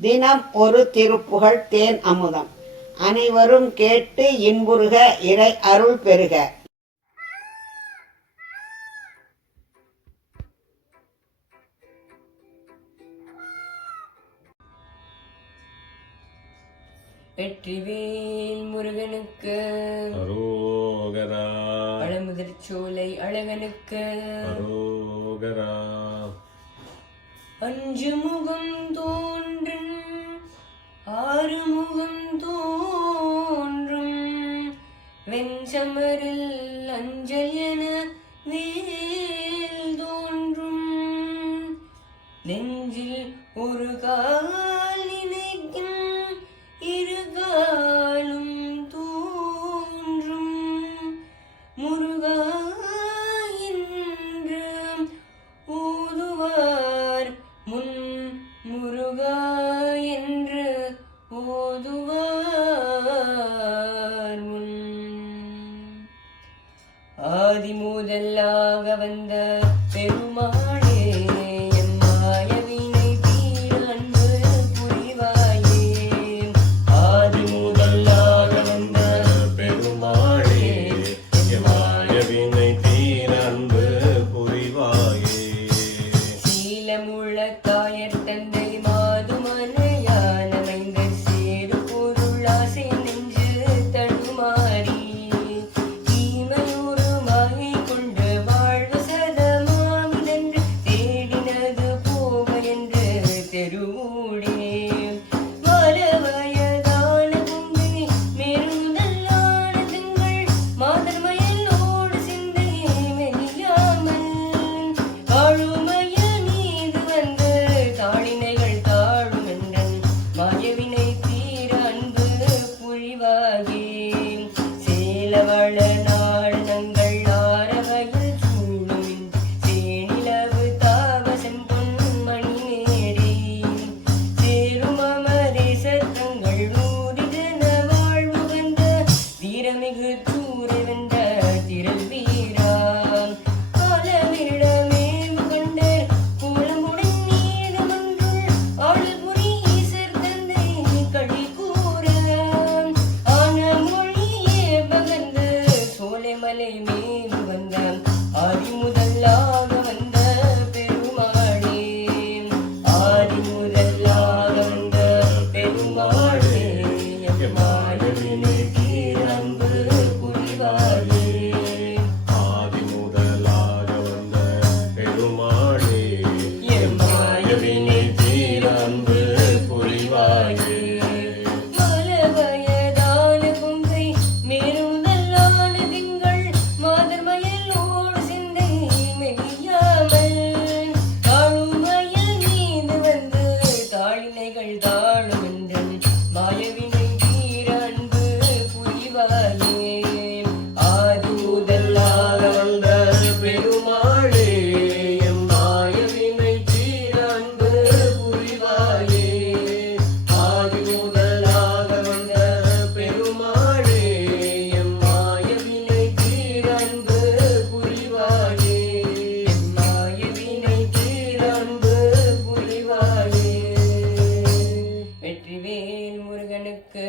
தினம் ஒரு திருப்புகழ் தேன் அமுதம். அனைவரும் கேட்டு இன்புறுக இறை அருள் பெறுக. வெற்றிவேல் முருகனுக்கு பழமுதிர்ச்சோலை அழகனுக்கு அரோகரா. அஞ்சு முகம் தோன்றும் ஆறு முகம் தோன்றும். வெஞ்சமரில் அஞ்சல் என வேல் தோன்றும். நெஞ்சில் ஒரு கால் வந்த பெருமாள் அவர்களுக்கு